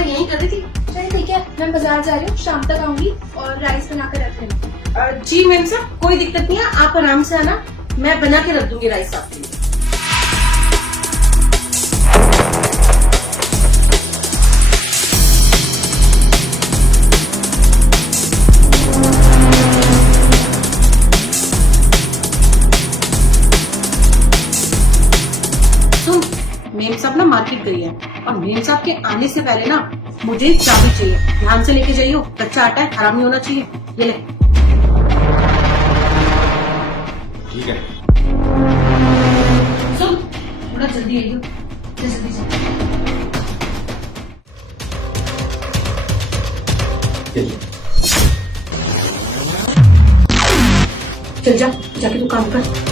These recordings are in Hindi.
सुबह यही कर रही थी। चलिए ठीक है, मैं बाजार जा रही हूँ, शाम तक आऊंगी और राइस बना कर रख लेना। जी मैम साहब, कोई दिक्कत नहीं है, आप आराम से आना, मैं बना के रख दूंगी राइस आपके लिए। मेम साहब ना मार्केट गई है और मेम साहब के आने से पहले ना मुझे चाबी चाहिए, ध्यान से लेके जाइयो, कच्चा आटा है, खराब नहीं होना चाहिए। ये ले। ठीक है। सुन, थोड़ा जल्दी आइयो, जल्दी चल जा, जाके तू काम कर।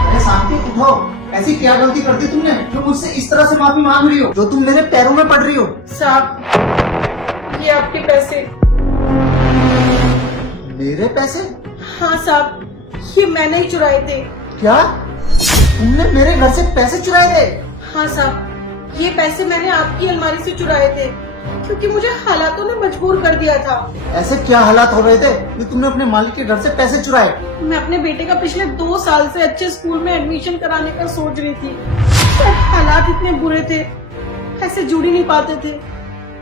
अरे शांति, उठो। ऐसी क्या गलती कर दी तुमने जो मुझसे इस तरह से माफी मांग रही हो, जो तुम मेरे पैरों में पड़ रही हो? साहब, ये आपके पैसे। मेरे पैसे? हाँ साहब, ये मैंने ही चुराए थे। क्या तुमने मेरे घर से पैसे चुराए थे? हाँ साहब, ये पैसे मैंने आपकी अलमारी से चुराए थे क्योंकि मुझे हालातों ने मजबूर कर दिया था। ऐसे क्या हालात हो रहे थे कि तुमने अपने मालिक के घर से पैसे चुराए? मैं अपने बेटे का पिछले 2 साल से अच्छे स्कूल में एडमिशन कराने का सोच रही थी, पर हालात इतने बुरे थे, ऐसे जुड़ ही नहीं पाते थे,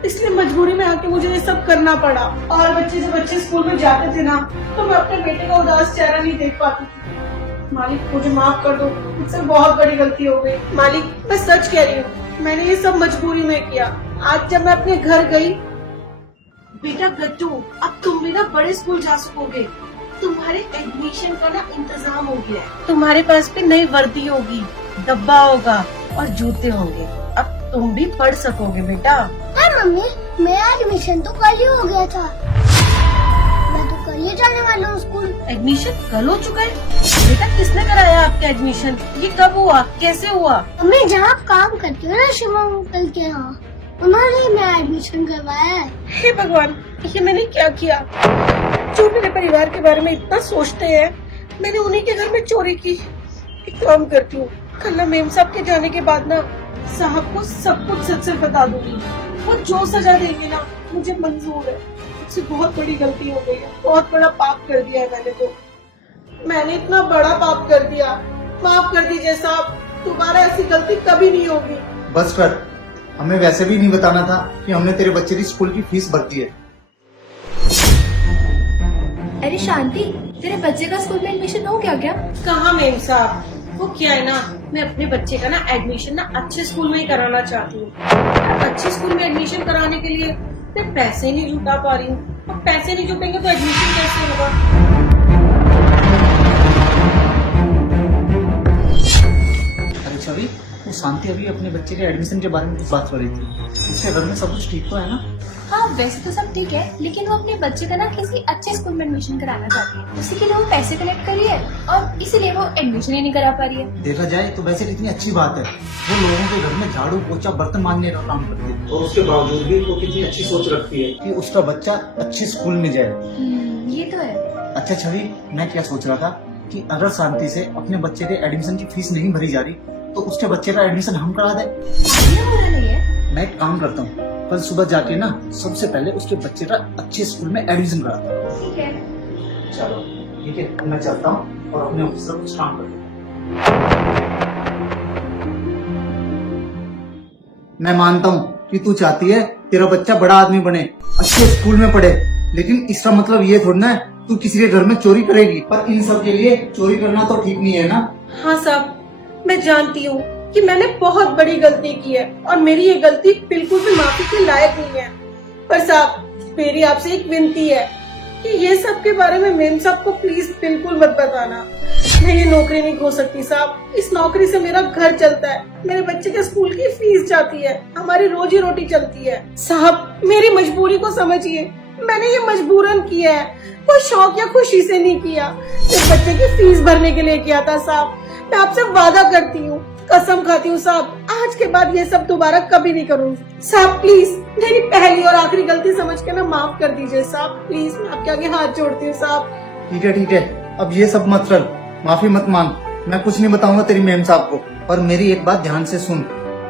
इसलिए मजबूरी में आके मुझे ये सब करना पड़ा। और बच्चे जब अच्छे स्कूल में जाते थे ना, तो मैं अपने बेटे का उदास चेहरा नहीं देख पाती थी। मालिक, मुझे माफ कर दो, मुझसे बहुत बड़ी गलती हो गई। मालिक, मैं सच कह रही हूँ, मैंने ये सब मजबूरी में किया। आज जब मैं अपने घर गई, बेटा गट्टू, अब तुम भी ना बड़े स्कूल जा सकोगे, तुम्हारे एडमिशन का ना इंतजाम हो गया है, तुम्हारे पास भी नई वर्दी होगी, डब्बा होगा और जूते होंगे, अब तुम भी पढ़ सकोगे बेटा। हाँ मम्मी, मेरा एडमिशन तो कल ही हो गया था, मैं तो कल ही जाने वाला हूँ स्कूल। एडमिशन कल हो चुका है? बेटा किसने कराया आपका एडमिशन? ये कब हुआ, कैसे हुआ? मम्मी, जहाँ काम करती हूँ ना शिवा अंकल के यहाँ, उन्होंने ही मेरा एडमिशन करवाया है। हे भगवान, ये मैंने क्या किया? जो मेरे परिवार के बारे में इतना सोचते हैं, मैंने उन्हीं के घर में चोरी की। एक काम करती हूँ, कल ना मेम साहब के जाने के बाद ना साहब को सब कुछ सच सच बता दूंगी, वो जो सजा देंगे ना मुझे मंजूर है। मुझसे बहुत बड़ी गलती हो गई है, बहुत बड़ा पाप कर दिया है मैंने, तो मैंने इतना बड़ा पाप कर दिया, माफ कर दीजिए साहब, दोबारा ऐसी गलती कभी नहीं होगी। बस कर, हमें वैसे भी नहीं बताना था कि हमने तेरे बच्चे की स्कूल की फीस भर दी है। अरे शांति, तेरे बच्चे का स्कूल में एडमिशन हो गया क्या? कहाँ मेम साहब, वो क्या है ना, मैं अपने बच्चे का ना एडमिशन ना अच्छे स्कूल में ही कराना चाहती हूँ। अच्छे स्कूल में एडमिशन कराने के लिए मैं पैसे नहीं जुटा पा रही हूँ, और पैसे नहीं जुटेंगे तो एडमिशन कैसे होगा? अरे छवि, वो शांति अभी अपने बच्चे के एडमिशन के बारे में कुछ बात कर रही थी, उसके घर में सब कुछ ठीक तो है ना? हाँ, वैसे तो सब ठीक है, लेकिन वो अपने बच्चे का ना किसी अच्छे स्कूल में एडमिशन कराना चाहती है, उसी के लिए वो पैसे कलेक्ट कर रही है और इसीलिए वो एडमिशन ही नहीं करा पा रही है। देखा जाए तो वैसे कितनी अच्छी बात है, वो लोगों के घर में झाड़ू पोछा बर्तन मांजने का काम करती है, और उसके बावजूद भी वो कितनी अच्छी सोच रखती है कि उसका बच्चा अच्छे स्कूल में जाए। ये तो है। अच्छा छवि, मैं क्या सोच रहा था कि अगर शांति से अपने बच्चे के एडमिशन की फीस नहीं भरी जा रही तो उसके बच्चे का एडमिशन हम करा दे। नहीं है। मैं एक काम करता हूँ, कल सुबह जाके ना सबसे पहले उसके बच्चे का अच्छे स्कूल में एडमिशन कराता हूँ। ठीक है। चलो ठीक है, मैं चलता हूँ और अपने ऑफिस का कुछ काम करता हूँ। मैं मानता हूँ कि तू चाहती है तेरा बच्चा बड़ा आदमी बने, अच्छे स्कूल में पढ़े, लेकिन इसका मतलब ये थोड़ा ना है तू किसी के घर में चोरी करेगी। पर इन सब के लिए चोरी करना तो ठीक नहीं है ना? हाँ साहब, मैं जानती हूँ कि मैंने बहुत बड़ी गलती की है और मेरी ये गलती बिल्कुल भी माफी के लायक नहीं है, पर साहब मेरी आपसे एक विनती है कि ये सब के बारे में मेम साहब को प्लीज बिल्कुल मत बताना। मैं ये नौकरी नहीं खो सकती साहब, इस नौकरी से मेरा घर चलता है, मेरे बच्चे के स्कूल की फीस जाती है, हमारी रोजी रोटी चलती है। साहब मेरी मजबूरी को समझिए, मैंने ये मजबूरन किया है, कोई शौक या खुशी से नहीं किया। इस बच्चे की फीस भरने के लिए किया था साहब। मैं आपसे वादा करती हूँ, कसम खाती हूँ साहब, आज के बाद ये सब दोबारा कभी नहीं करूँगी। साहब प्लीज मेरी पहली और आखिरी गलती समझ के ना माफ कर दीजिए साहब, प्लीज मैं आपके आगे हाथ जोड़ती हूँ साहब। ठीक है, अब ये सब मत कर, माफी मत मांग। मैं कुछ नहीं बताऊंगा तेरी मैम साहब को, पर मेरी एक बात ध्यान से सुन।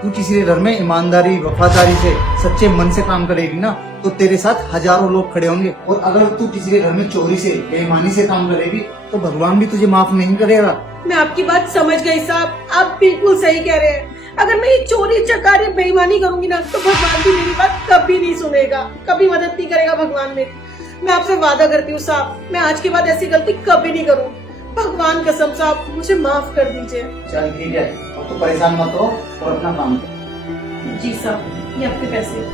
तू किसी के घर में ईमानदारी वफादारी से सच्चे मन से काम करेगी ना, तो तेरे साथ हजारों लोग खड़े होंगे। और अगर तू किसी के घर में चोरी से बेईमानी से काम करेगी तो भगवान भी तुझे माफ नहीं करेगा। मैं आपकी बात समझ गई साहब, आप बिल्कुल सही कह रहे हैं। अगर मैं ये चोरी चकारी बेईमानी करूंगी ना तो भगवान भी मेरी बात कभी नहीं सुनेगा, कभी मदद नहीं करेगा भगवान मेरी। मैं आपसे वादा करती हूँ साहब, मैं आज के बाद ऐसी गलती कभी नहीं करूँ। भगवान कसम साहब मुझे माफ कर दीजिए। चल ठीक है, अब तो परेशान मत हो और अपना काम कर। जी साहब, ये आपके पैसे।